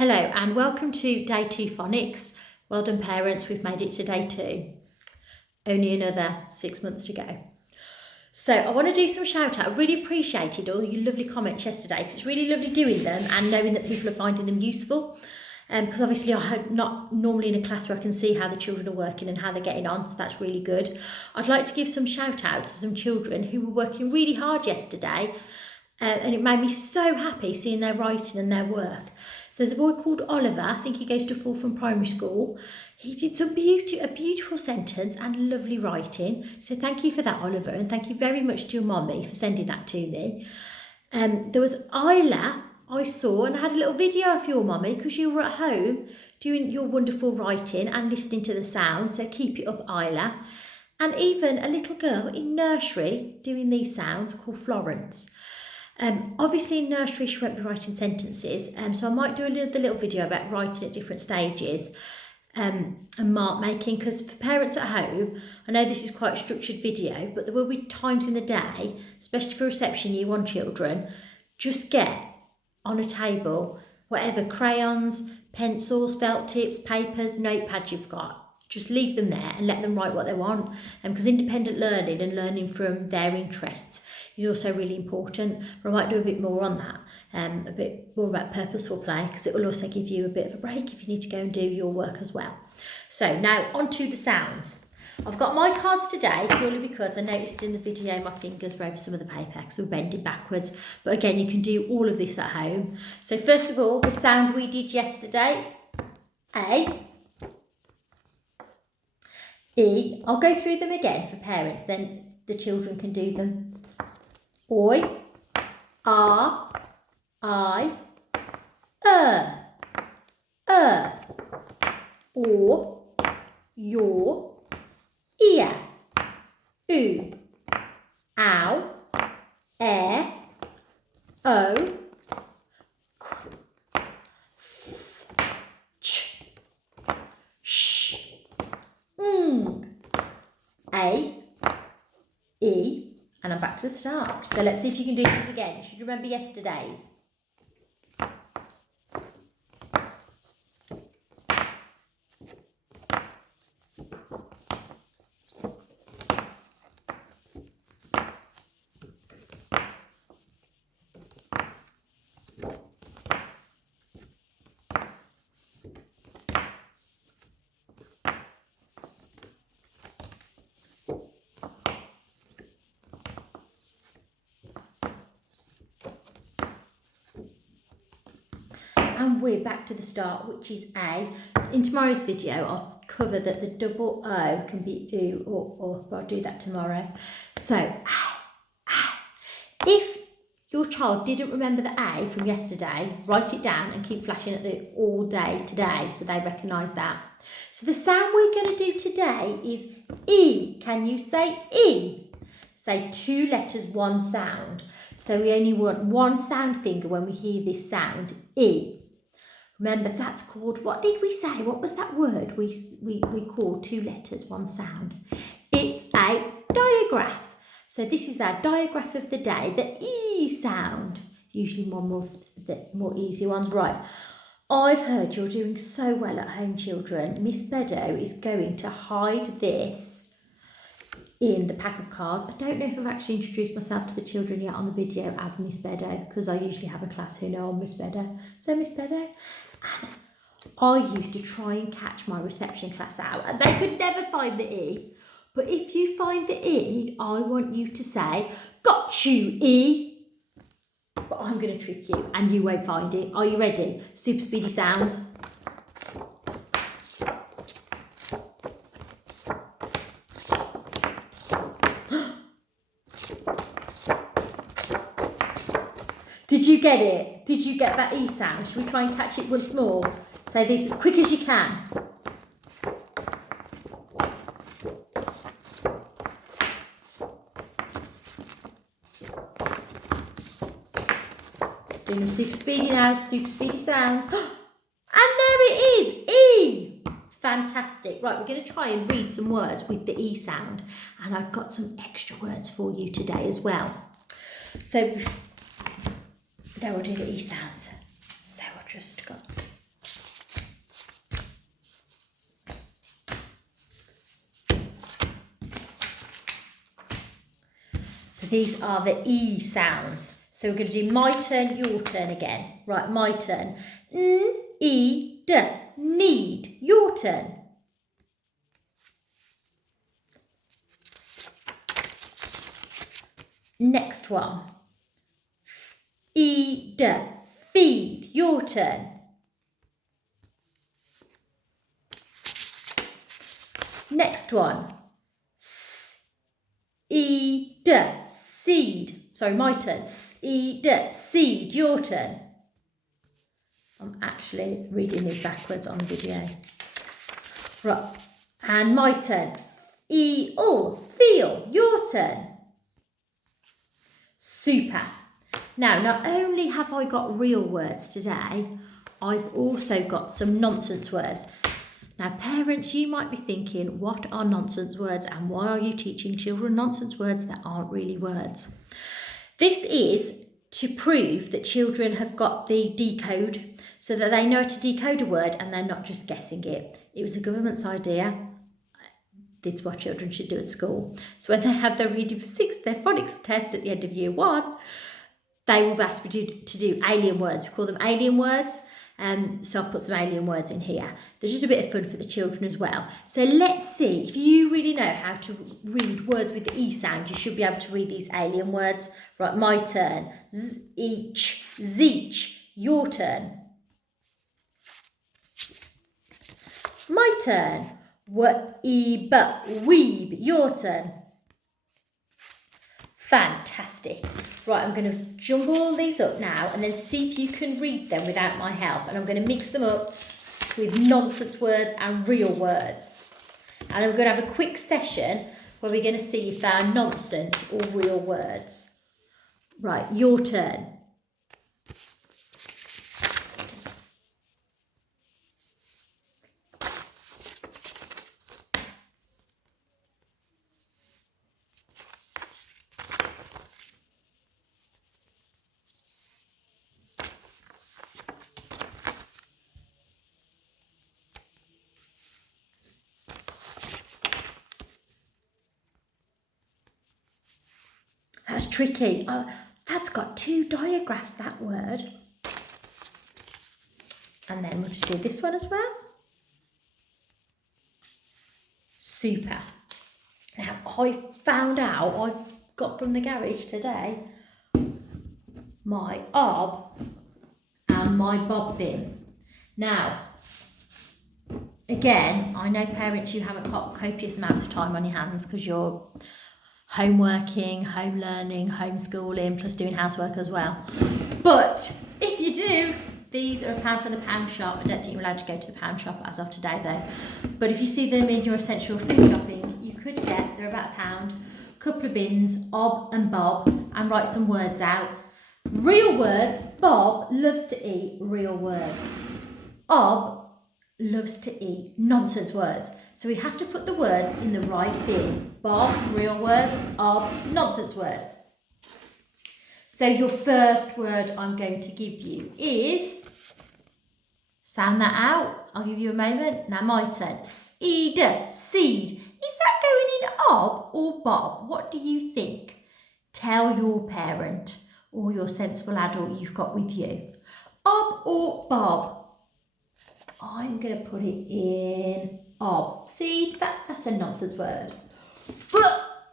Hello and welcome to day 2 phonics. Well done parents, we've made it to day 2. Only another 6 months to go. So I want to do some shout out. I really appreciated all your lovely comments yesterday because it's really lovely doing them and knowing that people are finding them useful. Because obviously I'm not normally in a class where I can see how the children are working and how they're getting on, so that's really good. I'd like to give some shout out to some children who were working really hard yesterday and it made me so happy seeing their writing and their work. So there's a boy called Oliver, I think he goes to Fulham Primary School. He did a beautiful sentence and lovely writing. So thank you for that, Oliver, and thank you very much to your mummy for sending that to me. There was Isla, I saw, and I had a little video of your mummy because you were at home doing your wonderful writing and listening to the sounds. So keep it up, Isla. And even a little girl in nursery doing these sounds called Florence. Obviously in nursery she won't be writing sentences, so I might do the little video about writing at different stages and mark making, because for parents at home, I know this is quite a structured video, but there will be times in the day, especially for reception year 1 children, just get on a table whatever crayons, pencils, felt tips, papers, notepads you've got. Just leave them there and let them write what they want, because independent learning and learning from their interests is also really important. But I might do a bit more on that, a bit more about purposeful play, because it will also give you a bit of a break if you need to go and do your work as well. So now on to the sounds. I've got my cards today purely because I noticed in the video my fingers were over some of the paper because we're bending backwards. But again, you can do all of this at home. So first of all, the sound we did yesterday, A, E. I'll go through them again for parents, then the children can do them. Oi, ah, I, or, your, ear, oo, ow, air, o, ch, sh, A, E, and I'm back to the start. So let's see if you can do these again. You should remember yesterday's. And we're back to the start, which is A. In tomorrow's video, I'll cover that the double O can be oo or, but I'll do that tomorrow. So, if your child didn't remember the A from yesterday, write it down and keep flashing at it all day today so they recognise that. So the sound we're going to do today is E. Can you say E? Say 2 letters, 1 sound. So we only want 1 sound finger when we hear this sound, E. Remember, that's called, what did we say? What was that word we called 2 letters, 1 sound? It's a digraph. So this is our digraph of the day, the E sound. Usually one of the more easy ones. Right, I've heard you're doing so well at home, children. Miss Beddoe is going to hide this in the pack of cards. I don't know if I've actually introduced myself to the children yet on the video as Miss Beddoe, because I usually have a class who know I'm Miss Beddoe. So Miss Beddoe, and I used to try and catch my reception class out and they could never find the E. But if you find the E, I want you to say, got you, E. But I'm going to trick you and you won't find it. Are you ready? Super speedy sounds. Did you get it? Did you get that E sound? Should we try and catch it once more? Say this as quick as you can. Doing super speedy now, super speedy sounds. And there it is, E. Fantastic. Right, we're going to try and read some words with the E sound. And I've got some extra words for you today as well. So now we'll do the E sounds. So I've just got These are the E sounds. So we're going to do my turn, your turn again. Right, my turn. N-E-D, need, your turn. Next one. E-D, feed, your turn. Next one. S-E-D, seed. Sorry, my turn. S-E-D, seed, your turn. I'm actually reading this backwards on the video. Right, and my turn. E-L, feel, your turn. Super. Now, not only have I got real words today, I've also got some nonsense words. Now, parents, you might be thinking, what are nonsense words and why are you teaching children nonsense words that aren't really words? This is to prove that children have got the decode so that they know how to decode a word and they're not just guessing it. It was the government's idea. It's what children should do at school. So when they have their reading for 6, their phonics test at the end of year 1, they will be asked to do alien words. We call them alien words. So I've put some alien words in here. They're just a bit of fun for the children as well. So let's see, if you really know how to read words with the E sound, you should be able to read these alien words. Right, my turn. Z-each, zeech, your turn. My turn. W-e-b, weeb, your turn. Fantastic. Right, I'm going to jumble all these up now and then see if you can read them without my help. And I'm going to mix them up with nonsense words and real words. And then we're going to have a quick session where we're going to see if they're nonsense or real words. Right, your turn. That's tricky. That's got 2 diagraphs, that word. And then we'll just do this one as well. Super. Now, I found out, I got from the garage today, my ob and my bob bin. Now, again, I know parents, you haven't got copious amounts of time on your hands because you're home working, home learning, homeschooling, plus doing housework as well. But if you do, these are £1 from the pound shop. I don't think you're allowed to go to the pound shop as of today though. But if you see them in your essential food shopping, you could get, they're about £1, couple of bins, ob and bob, and write some words out. Real words, Bob loves to eat real words. Ob loves to eat nonsense words. So we have to put the words in the right bin. Bob, real words, ob, nonsense words. So your first word I'm going to give you is, sound that out, I'll give you a moment. Now my turn. Seed, seed. Is that going in ob or bob? What do you think? Tell your parent or your sensible adult you've got with you. Ob or bob? I'm going to put it in ob. See, that's a nonsense word.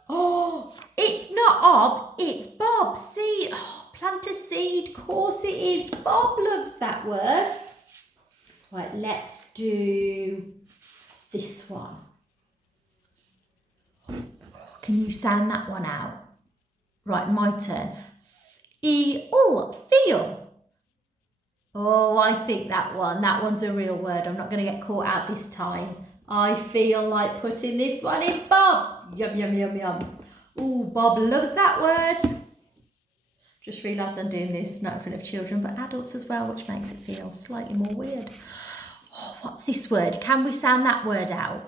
Oh, it's not ob, it's bob. See, plant a seed, course it is. Bob loves that word. Right, let's do this one. Can you sound that one out? Right, my turn. Feel. Oh, I think that one's a real word. I'm not going to get caught out this time. I feel like putting this one in Bob. Yum, yum, yum, yum. Oh, Bob loves that word. Just realised I'm doing this not in front of children, but adults as well, which makes it feel slightly more weird. Oh, what's this word? Can we sound that word out?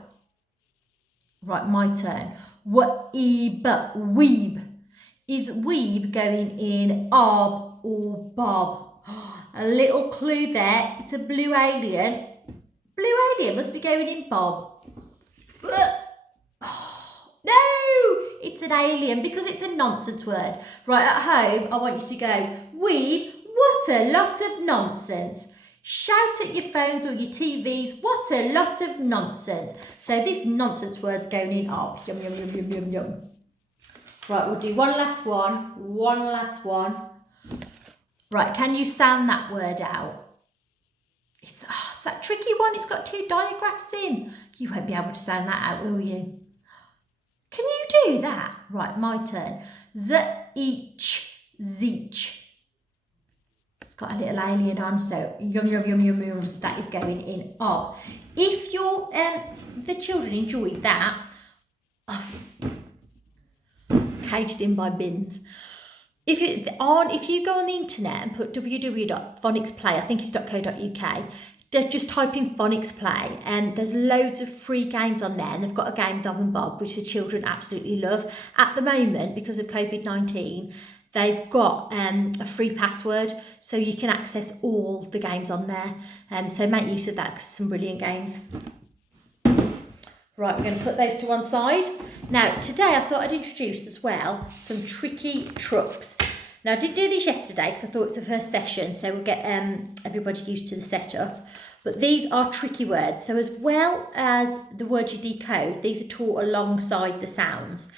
Right, my turn. Weeb, weeb. Is weeb going in ob or bob? A little clue there. It's a blue alien. Blue alien must be going in bob. Oh, no! it's an alien because it's a nonsense word. Right, at home, I want you to go, we, what a lot of nonsense. Shout at your phones or your TVs, what a lot of nonsense. So this nonsense word's going in up. Yum, yum, yum, yum, yum, yum. Right, we'll do one last one. Right, can you sound that word out? It's that tricky one. It's got 2 digraphs in. You won't be able to sound that out, will you? Can you do that? Right, my turn. Z-each, zeech. It's got a little alien on, so yum, yum, yum, yum, yum. That is going in up. If the children enjoyed that, caged in by bins. If you go on the internet and put www.phonicsplay, I think it's .co.uk, just type in Phonics Play, and there's loads of free games on there, and they've got a game Bob and Bob, which the children absolutely love. At the moment, because of COVID-19, they've got a free password, so you can access all the games on there. So make use of that, because some brilliant games. Right, we're going to put those to one side. Now, today I thought I'd introduce as well some tricky trucks. Now, I didn't do these yesterday because I thought it's the first session, so we'll get everybody used to the setup. But these are tricky words. So as well as the words you decode, these are taught alongside the sounds.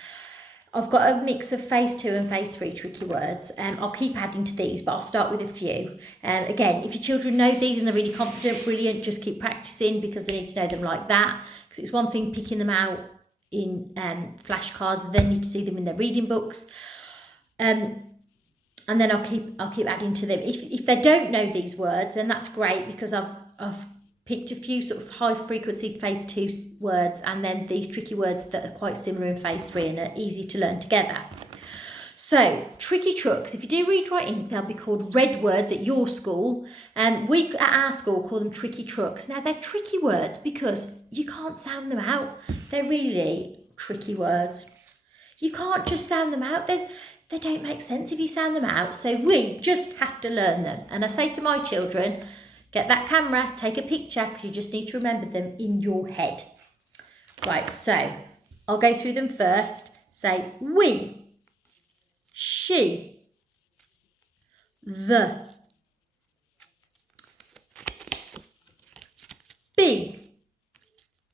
I've got a mix of phase 2 and phase 3 tricky words. I'll keep adding to these, but I'll start with a few. Again, if your children know these and they're really confident, brilliant, just keep practicing because they need to know them like that. Because it's one thing picking them out in flashcards, and then need to see them in their reading books. And then I'll keep adding to them. If they don't know these words, then that's great, because I've picked a few sort of high frequency phase 2 words, and then these tricky words that are quite similar in phase 3 and are easy to learn together. So, tricky trucks, if you do read right in, they'll be called red words at your school. We at our school call them tricky trucks. Now, they're tricky words because you can't sound them out. They're really tricky words. You can't just sound them out. They don't make sense if you sound them out. So we just have to learn them. And I say to my children, get that camera, take a picture, because you just need to remember them in your head. Right, so I'll go through them first. Say we, she, the, be,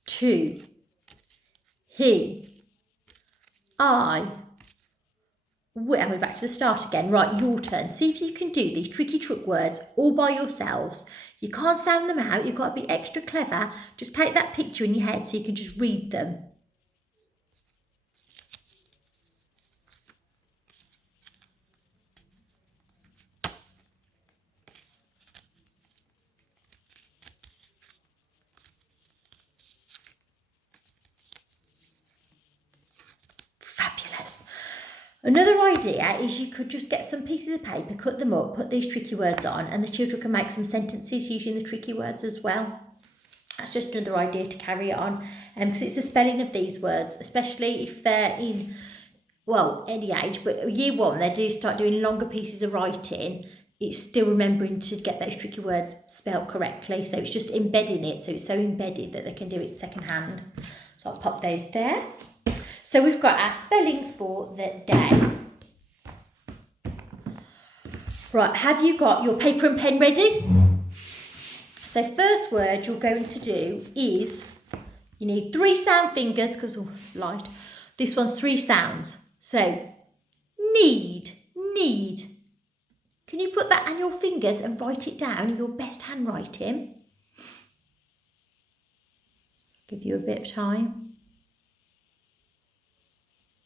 to, he, I, and we're back to the start again. Right, your turn. See if you can do these tricky truck words all by yourselves. You can't sound them out. You've got to be extra clever. Just take that picture in your head so you can just read them. Fabulous. Another idea is you could just get some pieces of paper, cut them up, put these tricky words on, and the children can make some sentences using the tricky words as well. That's just another idea to carry it on, because it's the spelling of these words, especially if they're in, well, any age, but year 1, they do start doing longer pieces of writing. It's still remembering to get those tricky words spelled correctly, so it's just embedding it, so it's so embedded that they can do it secondhand. So I'll pop those there. So we've got our spellings for the day. Right, have you got your paper and pen ready? So first word you're going to do is, you need 3 sound fingers, because light. This one's 3 sounds. So need. Can you put that on your fingers and write it down in your best handwriting? Give you a bit of time.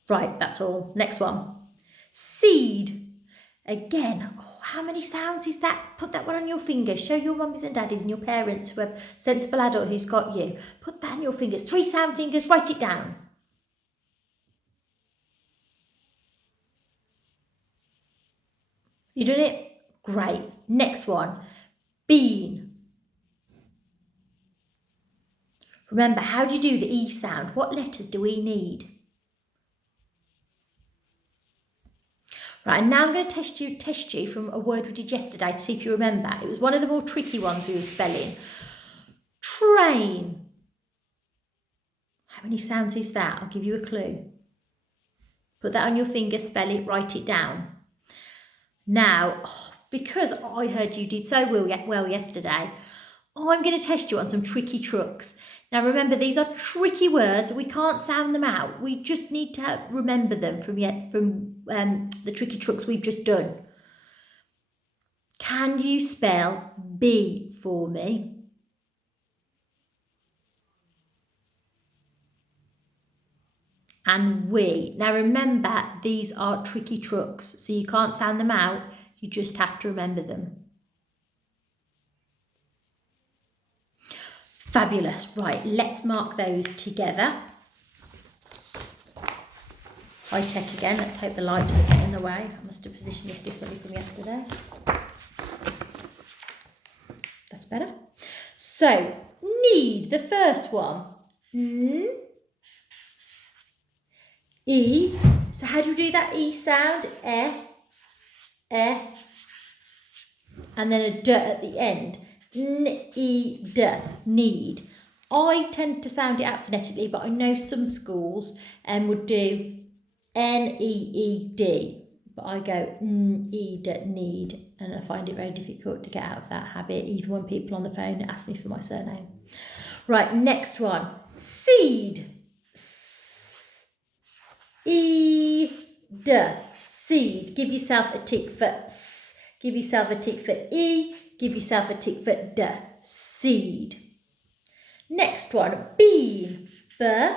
Right, that's all. Next one. Seed. Again, how many sounds is that? Put that one on your fingers. Show your mummies and daddies and your parents, who have sensible adult who's got you. Put that on your fingers. 3 sound fingers, write it down. You done it? Great. Next one. Bean. Remember, how do you do the E sound? What letters do we need? Right, and now I'm going to test you from a word we did yesterday to see if you remember. It was one of the more tricky ones we were spelling. Train. How many sounds is that? I'll give you a clue. Put that on your finger, spell it, write it down. Now, because I heard you did so well yesterday, I'm going to test you on some tricky trucks. Now remember, these are tricky words. We can't sound them out. We just need to remember them from the tricky trucks we've just done. Can you spell bee for me? And we. Now remember, these are tricky trucks, so you can't sound them out. You just have to remember them. Fabulous. Right, let's mark those together. High tech again. Let's hope the light doesn't get in the way. I must have positioned this differently from yesterday. That's better. So, need, the first one. N, E. So how do we do that E sound? E, and then a D at the end. N-E-D, need. I tend to sound it out phonetically, but I know some schools would do N-E-E-D, but I go N-E-D, need, and I find it very difficult to get out of that habit, even when people on the phone ask me for my surname. Right, next one, seed. S-E-D, seed. Give yourself a tick for S, give yourself a tick for E, give yourself a tick for D, seed. Next one, bean. B-E-N,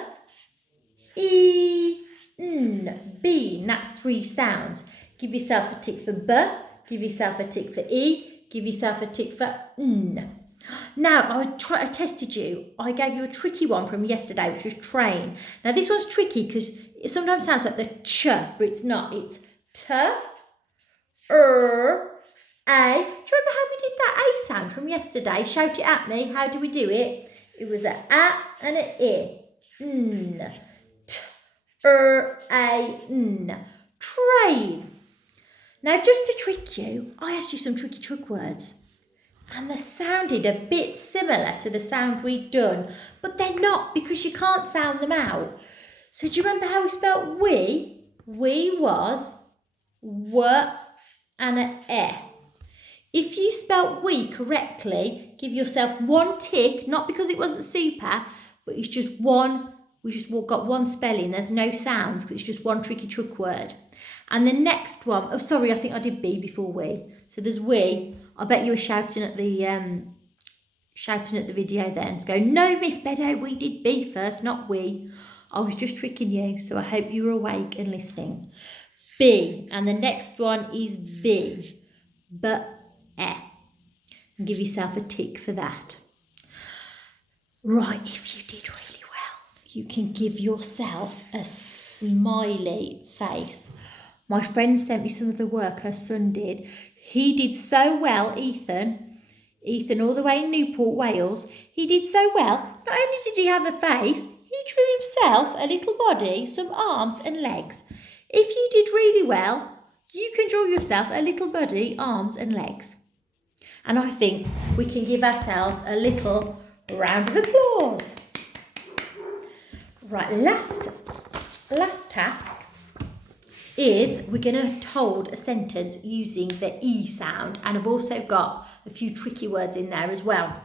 bean. That's 3 sounds. Give yourself a tick for B, give yourself a tick for E, give yourself a tick for N. Now, I tested you. I gave you a tricky one from yesterday, which was train. Now, this one's tricky because it sometimes sounds like the ch, but it's not. It's t, er, a. Do you remember how we did that A sound from yesterday? Shout it at me. How do we do it? It was a and a I. N. T, a, n. Train. Now, just to trick you, I asked you some tricky truck words. And they sounded a bit similar to the sound we'd done. But they're not, because you can't sound them out. So do you remember how we spelt we? We was w and a e. If you spelt we correctly, give yourself 1 tick, not because it wasn't super, but it's just one, we just got 1 spelling, there's no sounds because it's just 1 tricky truck word. And the next one, oh sorry, I think I did B before we. So there's we. I bet you were shouting at the video then. Go, no, Miss Beddo, we did B first, not we. I was just tricking you, so I hope you were awake and listening. B, and the next one is B. But and give yourself a tick for that. Right, if you did really well, you can give yourself a smiley face. My friend sent me some of the work her son did. He did so well, Ethan all the way in Newport, Wales. He did so well. Not only did he have a face, he drew himself a little body, some arms and legs. If you did really well, you can draw yourself a little body, arms and legs. And I think we can give ourselves a little round of applause. Right, last task is we're going to hold a sentence using the E sound, and I've also got a few tricky words in there as well.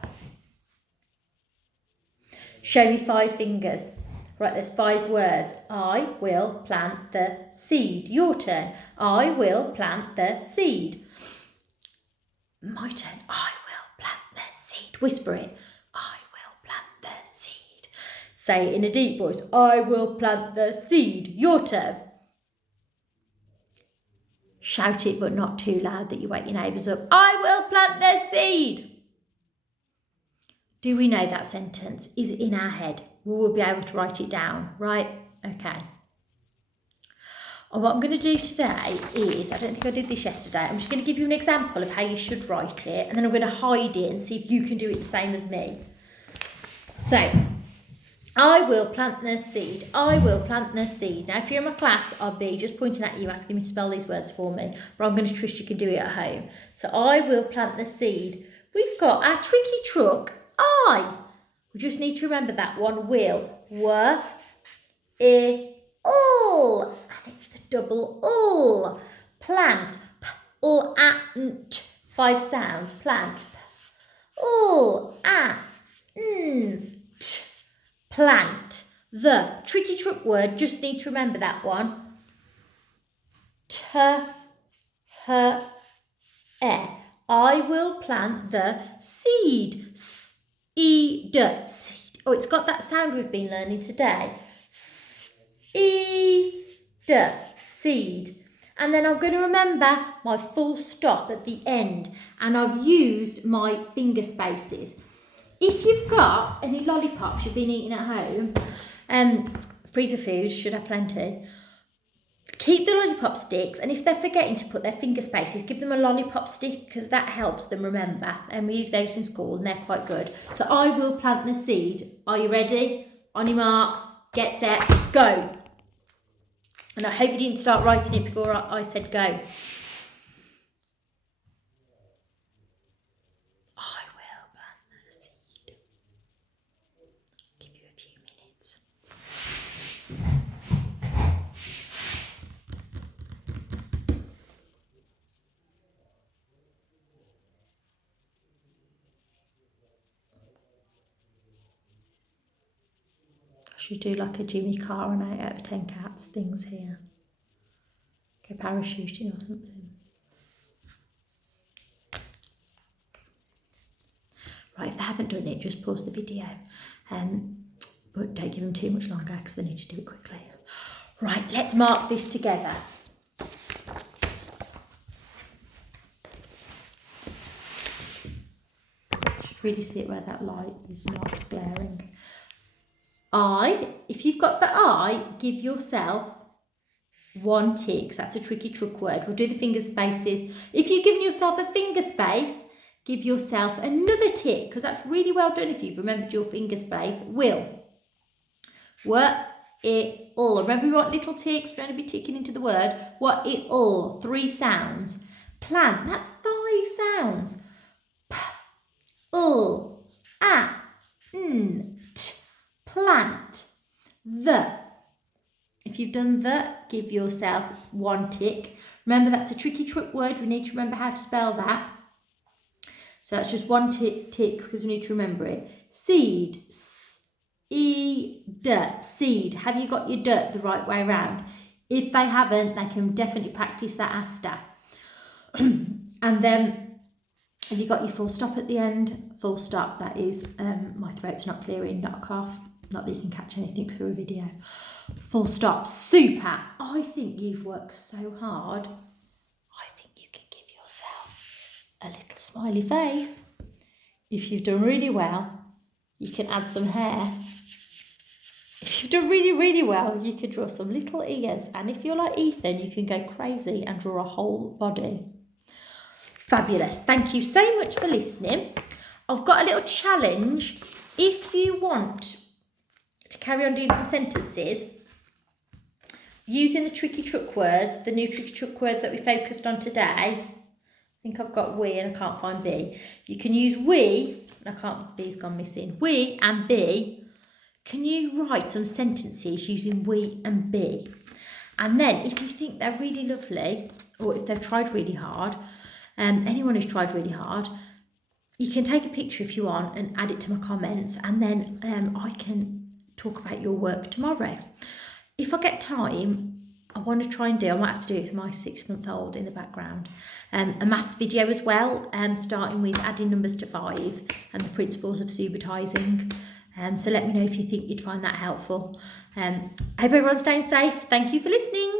Show me 5 fingers. Right, there's 5 words. I will plant the seed. Your turn. I will plant the seed. My turn. I will plant the seed. Whisper it. I will plant the seed. Say it in a deep voice. I will plant the seed. Your turn. Shout it, but not too loud that you wake your neighbours up. I will plant the seed. Do we know that sentence? Is it in our head? Will we be able to write it down? Right? Okay. And what I'm going to do today is, I don't think I did this yesterday, I'm just going to give you an example of how you should write it, and then I'm going to hide it and see if you can do it the same as me. So, I will plant the seed. I will plant the seed. Now, if you're in my class, I'll be just pointing at you, asking me to spell these words for me, but I'm going to trust you can do it at home. So, I will plant the seed. We've got our tricky truck, I. We just need to remember that one will. W, I, all. And it's the double ul. Plant. Ul, ant. 5 sounds. Plant. Ul, ant. Plant. The tricky truck word, just need to remember that one. I will plant the seed. Seed. Oh, it's got that sound we've been learning today. Seed. And then I'm going to remember my full stop at the end. And I've used my finger spaces. If you've got any lollipops you've been eating at home, freezer food, should have plenty, keep the lollipop sticks, and if they're forgetting to put their finger spaces, give them a lollipop stick, because that helps them remember. And we use those in school and they're quite good. So I will plant the seed. Are you ready? On your marks, get set, go. And I hope you didn't start writing it before I said go. I will plant the seed. Give you a few minutes. I should do like a Jimmy Carr and 8 out of 10 cats things here. Go parachuting or something. Right, if they haven't done it, just pause the video. But don't give them too much longer because they need to do it quickly. Right, let's mark this together. You should really see it where that light is not glaring. If you've got the I, give yourself 1 tick. So that's a tricky truck word. We'll do the finger spaces. If you've given yourself a finger space, give yourself another tick, because that's really well done if you've remembered your finger space. Will. What it all. Remember, we want little ticks. We're going to be ticking into the word. What it all. 3 sounds. Plant. That's 5 sounds. P, ul, a, n, t. Plant. The. If you've done the, give yourself 1 tick. Remember, that's a tricky truck word. We need to remember how to spell that. So that's just 1 tick because we need to remember it. Seed. Seed. Have you got your dirt the right way around? If they haven't, they can definitely practice that after. And then, have you got your full stop at the end? Full stop, that is, my throat's not clearing, not a cough. Not that you can catch anything through a video. Full stop, super. I think you've worked so hard. I think you can give yourself a little smiley face. If you've done really well, you can add some hair. If you've done really, really well, you can draw some little ears. And if you're like Ethan, you can go crazy and draw a whole body. Fabulous. Thank you so much for listening. I've got a little challenge. If you want to carry on doing some sentences using the tricky truck words, the new tricky truck words that we focused on today. I think I've got we and I can't find be. You can use we, and I can't, be's gone missing. We and be. Can you write some sentences using we and be? And then if you think they're really lovely, or if they've tried really hard, anyone who's tried really hard, you can take a picture if you want and add it to my comments, and then I can talk about your work tomorrow. If I get time, I want to try and do, I might have to do it for my 6-month-old in the background, a maths video as well, starting with adding numbers to 5 and the principles of subitizing. So let me know if you think you'd find that helpful. I hope everyone's staying safe. Thank you for listening.